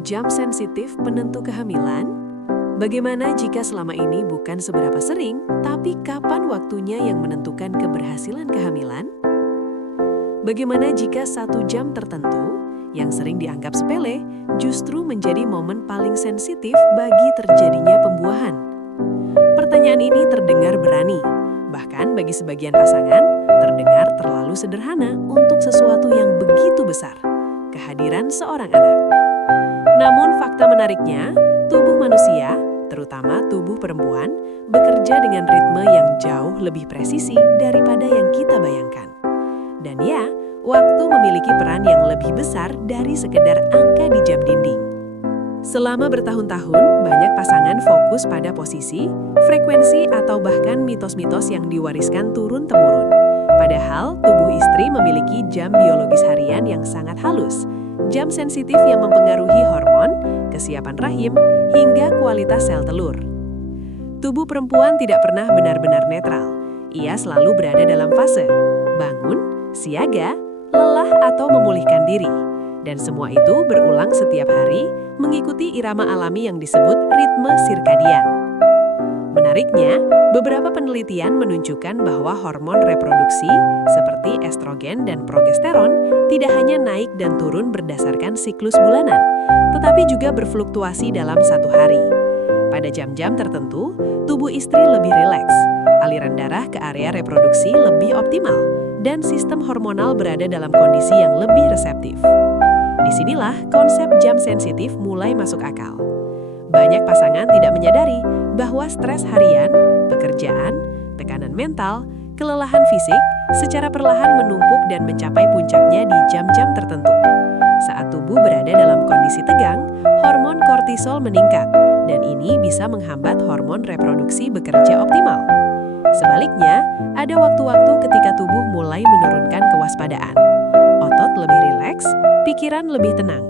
Jam sensitif penentu kehamilan? Bagaimana jika selama ini bukan seberapa sering, tapi kapan waktunya yang menentukan keberhasilan kehamilan? Bagaimana jika 1 jam tertentu, yang sering dianggap sepele, justru menjadi momen paling sensitif bagi terjadinya pembuahan? Pertanyaan ini terdengar berani, bahkan bagi sebagian pasangan, terdengar terlalu sederhana untuk sesuatu yang begitu besar, kehadiran seorang anak. Namun fakta menariknya, tubuh manusia, terutama tubuh perempuan, bekerja dengan ritme yang jauh lebih presisi daripada yang kita bayangkan. Dan ya, waktu memiliki peran yang lebih besar dari sekedar angka di jam dinding. Selama bertahun-tahun, banyak pasangan fokus pada posisi, frekuensi, atau bahkan mitos-mitos yang diwariskan turun-temurun. Padahal, tubuh istri memiliki jam biologis harian yang sangat halus, jam sensitif yang mempengaruhi hormon, kesiapan rahim, hingga kualitas sel telur. Tubuh perempuan tidak pernah benar-benar netral. Ia selalu berada dalam fase bangun, siaga, lelah, atau memulihkan diri. Dan semua itu berulang setiap hari, mengikuti irama alami yang disebut ritme sirkadian. Menariknya, beberapa penelitian menunjukkan bahwa hormon reproduksi seperti estrogen dan progesteron tidak hanya naik dan turun berdasarkan siklus bulanan, tetapi juga berfluktuasi dalam satu hari. Pada jam-jam tertentu, tubuh istri lebih rileks, aliran darah ke area reproduksi lebih optimal, dan sistem hormonal berada dalam kondisi yang lebih reseptif. Disinilah konsep jam sensitif mulai masuk akal. Banyak pasangan tidak menyadari bahwa stres harian, pekerjaan, tekanan mental, kelelahan fisik secara perlahan menumpuk dan mencapai puncaknya di jam-jam tertentu. Saat tubuh berada dalam kondisi tegang, hormon kortisol meningkat, dan ini bisa menghambat hormon reproduksi bekerja optimal. Sebaliknya, ada waktu-waktu ketika tubuh mulai menurunkan kewaspadaan. Otot lebih rileks, pikiran lebih tenang,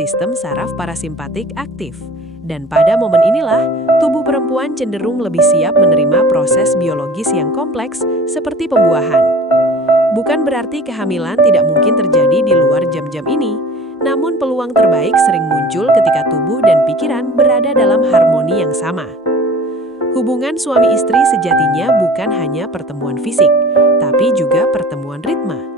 sistem saraf parasimpatik aktif. Dan pada momen inilah, tubuh perempuan cenderung lebih siap menerima proses biologis yang kompleks seperti pembuahan. Bukan berarti kehamilan tidak mungkin terjadi di luar jam-jam ini, namun peluang terbaik sering muncul ketika tubuh dan pikiran berada dalam harmoni yang sama. Hubungan suami istri sejatinya bukan hanya pertemuan fisik, tapi juga pertemuan ritme.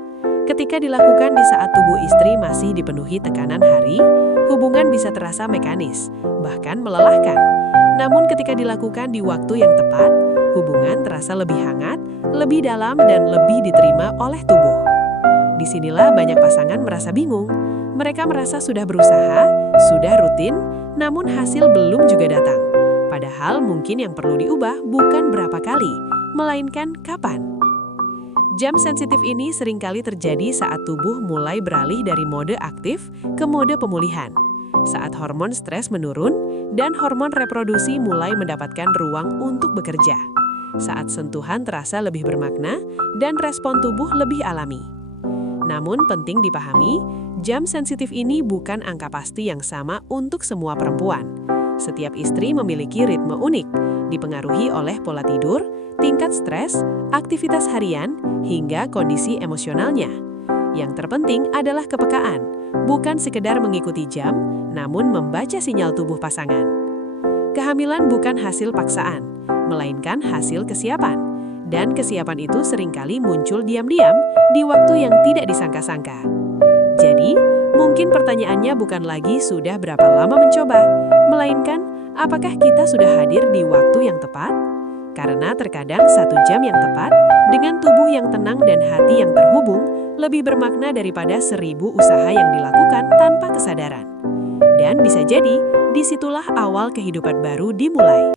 Ketika dilakukan di saat tubuh istri masih dipenuhi tekanan hari, hubungan bisa terasa mekanis, bahkan melelahkan. Namun ketika dilakukan di waktu yang tepat, hubungan terasa lebih hangat, lebih dalam, dan lebih diterima oleh tubuh. Disinilah banyak pasangan merasa bingung. Mereka merasa sudah berusaha, sudah rutin, namun hasil belum juga datang. Padahal mungkin yang perlu diubah bukan berapa kali, melainkan kapan. Jam sensitif ini seringkali terjadi saat tubuh mulai beralih dari mode aktif ke mode pemulihan. Saat hormon stres menurun dan hormon reproduksi mulai mendapatkan ruang untuk bekerja. Saat sentuhan terasa lebih bermakna dan respon tubuh lebih alami. Namun penting dipahami, jam sensitif ini bukan angka pasti yang sama untuk semua perempuan. Setiap istri memiliki ritme unik, dipengaruhi oleh pola tidur, tingkat stres, aktivitas harian, hingga kondisi emosionalnya. Yang terpenting adalah kepekaan, bukan sekedar mengikuti jam, namun membaca sinyal tubuh pasangan. Kehamilan bukan hasil paksaan, melainkan hasil kesiapan. Dan kesiapan itu seringkali muncul diam-diam di waktu yang tidak disangka-sangka. Jadi, mungkin pertanyaannya bukan lagi sudah berapa lama mencoba, melainkan apakah kita sudah hadir di waktu yang tepat? Karena terkadang 1 jam yang tepat, dengan tubuh yang tenang dan hati yang terhubung, lebih bermakna daripada 1000 usaha yang dilakukan tanpa kesadaran. Dan bisa jadi, disitulah awal kehidupan baru dimulai.